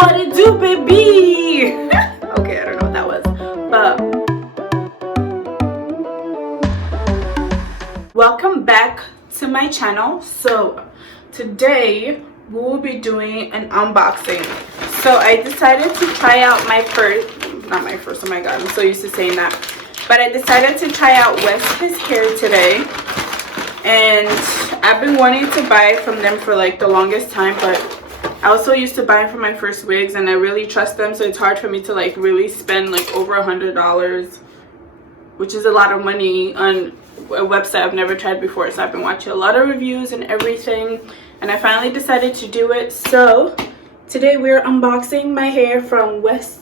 What it do, baby? Okay, I don't know what that was, but welcome back to my channel. So today we will be doing an unboxing. So I decided to try out my first, not my first, oh my god, I'm so used to saying that, but I decided to try out West's hair today. And I've been wanting to buy from them for like the longest time, but I also used to buy for my first wigs and I really trust them, so it's hard for me to like really spend like over $100, which is a lot of money on a website I've never tried before. So I've been watching a lot of reviews and everything, and I finally decided to do it. So today we're unboxing my hair from West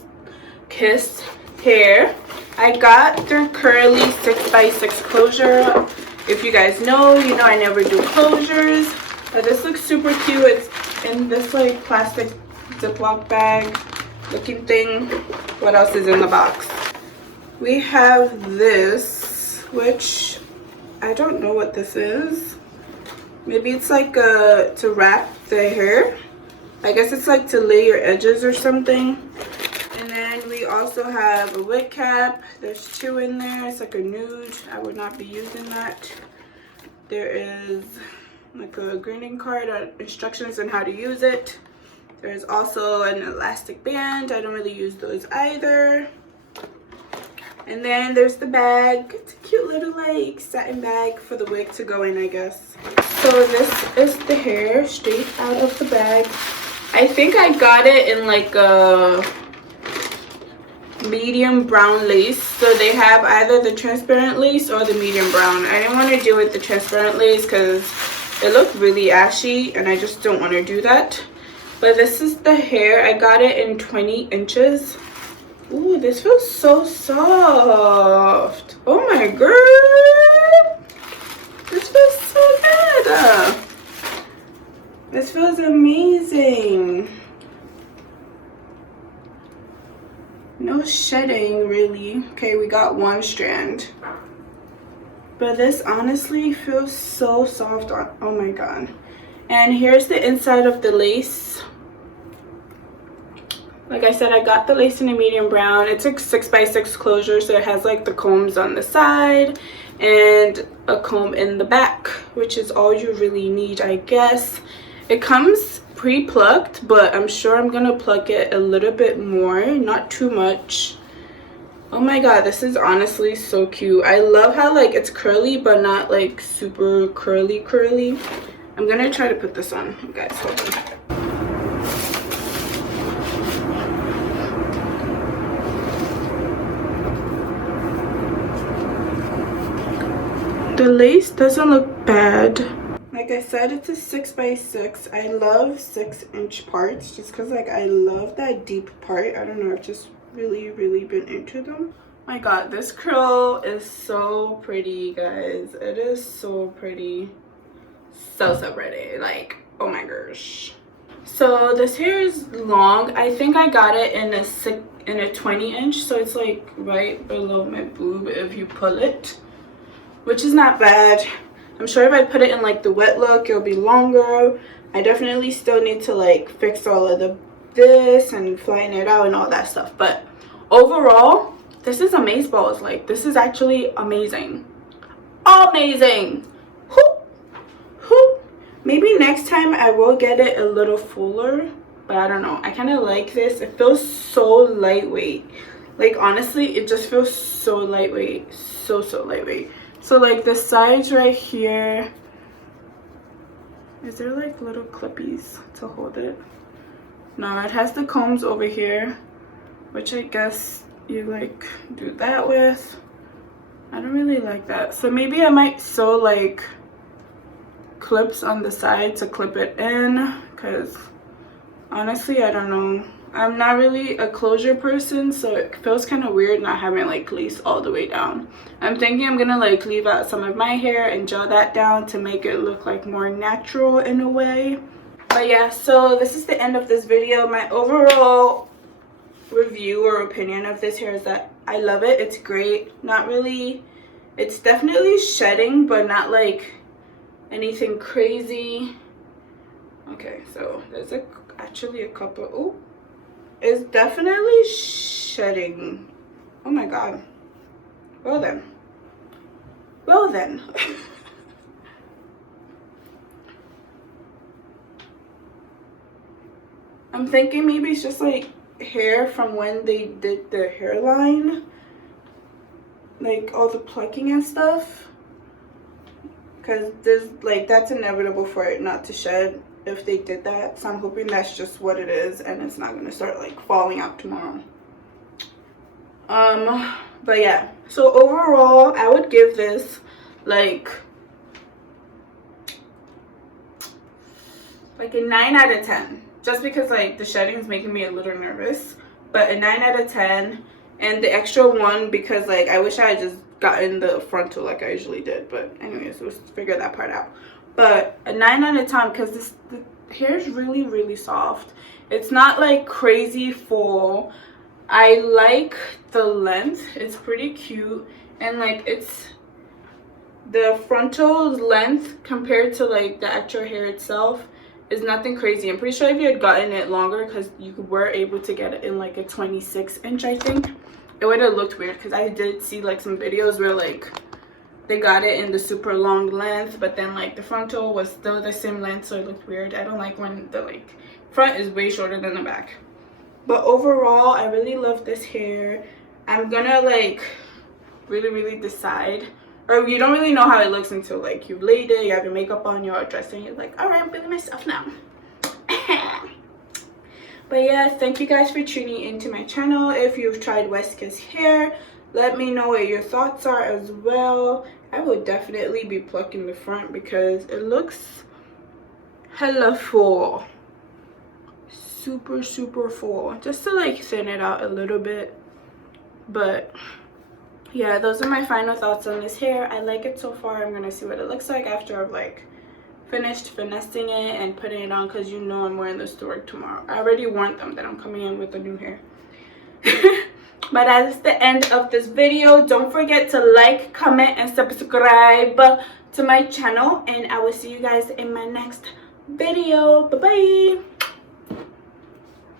Kiss Hair. I got their curly 6x6 closure. If you guys know, you know I never do closures, but this looks super cute. It's in this like plastic Ziploc bag looking thing. What else is in the box? We have this, which I don't know what this is. Maybe it's like to wrap the hair. I guess it's like to lay your edges or something. And then we also have a wig cap. There's two in there. It's like a nude. I would not be using that. There is like a greeting card on instructions on how to use it. There's also an elastic band. I don't really use those either. And then there's the bag. It's a cute little like satin bag for the wig to go in, I guess. So this is the hair straight out of the bag. I think I got it in like a medium brown lace. So they have either the transparent lace or the medium brown. I didn't want to do it the transparent lace because it looked really ashy and I just don't want to do that. But this is the hair. I got it in 20 inches. Ooh, this feels so soft. Oh my god. This feels so good. This feels amazing. No shedding really. Okay, we got one strand. But this honestly feels so soft. Oh my god. And here's the inside of the lace. Like I said, I got the lace in a medium brown. It's a 6x6 closure, so it has like the combs on the side and a comb in the back, which is all you really need, I guess. It comes pre-plucked, but I'm sure I'm gonna pluck it a little bit more, not too much. Oh my god, this is honestly so cute. I love how like it's curly but not like super curly. I'm gonna try to put this on, you guys. Hold on. The lace doesn't look bad. Like I said, it's a 6x6. I love 6-inch parts just because like I love that deep part. I don't know, I've just really been into them. My god, this curl is so pretty, guys. It is so pretty. So pretty. Like, oh my gosh. So this hair is long. I think I got it in a 20-inch, so it's like right below my boob if you pull it, which is not bad. I'm sure if I put it in like the wet look, it'll be longer. I definitely still need to like fix all of this and flatten it out and all that stuff, but overall this is amazeballs. Like, this is actually amazing. Maybe next time I will get it a little fuller, but I don't know. I kind of like this. It feels so lightweight. Like, honestly, it just feels so lightweight. So lightweight. So like the sides right here, is there like little clippies to hold it? No, it has the combs over here, which I guess you like do that with. I don't really like that, so maybe I might sew like clips on the side to clip it in, because honestly I don't know. I'm not really a closure person, so it feels kind of weird not having like lace all the way down. I'm thinking I'm gonna like leave out some of my hair and gel that down to make it look like more natural in a way. But yeah, so this is the end of this video. My overall review or opinion of this hair is that I love it. It's great. Not really, it's definitely shedding, but not like anything crazy. Okay, so there's actually a couple. Oh, It's definitely shedding. Oh my god. Well then. Well then. I'm thinking maybe it's just like hair from when they did the hairline, like all the plucking and stuff, because there's like that's inevitable for it not to shed if they did that. So I'm hoping that's just what it is and it's not gonna start like falling out tomorrow. But yeah, so overall I would give this like a 9 out of 10, just because like the shedding is making me a little nervous, but a 9 out of 10. And the extra one because like I wish I had just gotten the frontal like I usually did, but anyways, we'll figure that part out. But a 9 out of 10 because the hair is really soft. It's not like crazy full. I like the length, it's pretty cute, and like it's the frontal length compared to like the actual hair itself is nothing crazy. I'm pretty sure if you had gotten it longer, because you were able to get it in like a 26-inch, I think, it would have looked weird, because I did see like some videos where like they got it in the super long length, but then like the frontal was still the same length, so it looked weird. I don't like when the like front is way shorter than the back. But overall, I really love this hair. I'm gonna like really decide, or you don't really know how it looks until like you've laid it, you have your makeup on, you're dressed, and you're like, all right, I'm feeling myself now. But yeah, thank you guys for tuning into my channel. If you've tried Weska's hair, let me know what your thoughts are as well. I would definitely be plucking the front because it looks hella full, super full, just to like thin it out a little bit. But yeah, those are my final thoughts on this hair. I like it so far. I'm gonna see what it looks like after I've like finished finessing it and putting it on, because you know I'm wearing this to work tomorrow. I already warned them that I'm coming in with the new hair. But that's the end of this video. Don't forget to like, comment, and subscribe to my channel, and I will see you guys in my next video. Bye bye.